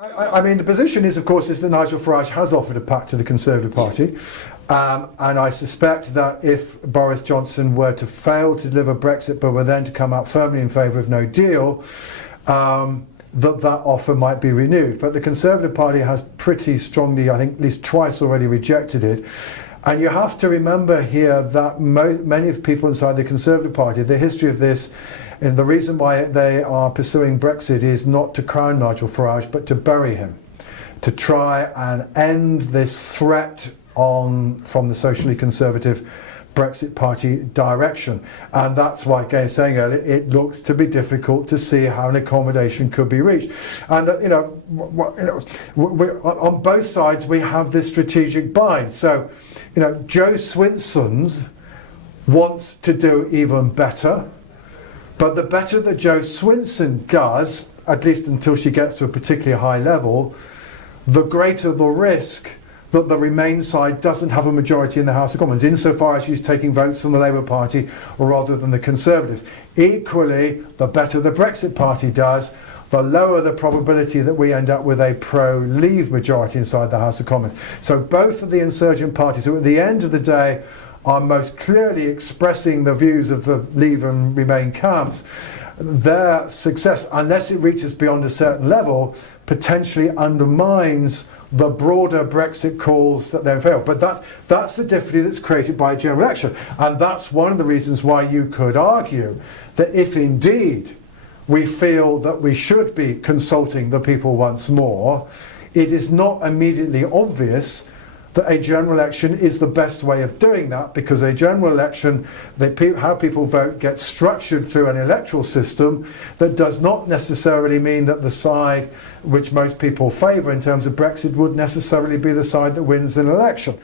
I mean, the position is, of course, is that Nigel Farage has offered a pact to the Conservative Party. And I suspect that if Boris Johnson were to fail to deliver Brexit, but were then to come out firmly in favour of no deal, that offer might be renewed. But the Conservative Party has pretty strongly, I think at least twice already, rejected it. And you have to remember here that many of the people inside the Conservative Party, the history of this, and the reason why they are pursuing Brexit is not to crown Nigel Farage, but to bury him, to try and end this threat from the socially conservative Brexit Party direction. And that's why, again, saying earlier, it looks to be difficult to see how an accommodation could be reached. And on both sides we have this strategic bind. So, Jo Swinson wants to do even better, but the better that Jo Swinson does, at least until she gets to a particularly high level, the greater the risk that the Remain side doesn't have a majority in the House of Commons, insofar as she's taking votes from the Labour Party rather than the Conservatives. Equally, the better the Brexit Party does, the lower the probability that we end up with a pro-Leave majority inside the House of Commons. So both of the insurgent parties, who at the end of the day are most clearly expressing the views of the Leave and Remain camps, their success, unless it reaches beyond a certain level, potentially undermines the broader Brexit calls that they're in favour of. But that's the difficulty that's created by a general election. And that's one of the reasons why you could argue that if indeed we feel that we should be consulting the people once more, it is not immediately obvious that a general election is the best way of doing that, because a general election, how people vote, gets structured through an electoral system that does not necessarily mean that the side which most people favour in terms of Brexit would necessarily be the side that wins an election.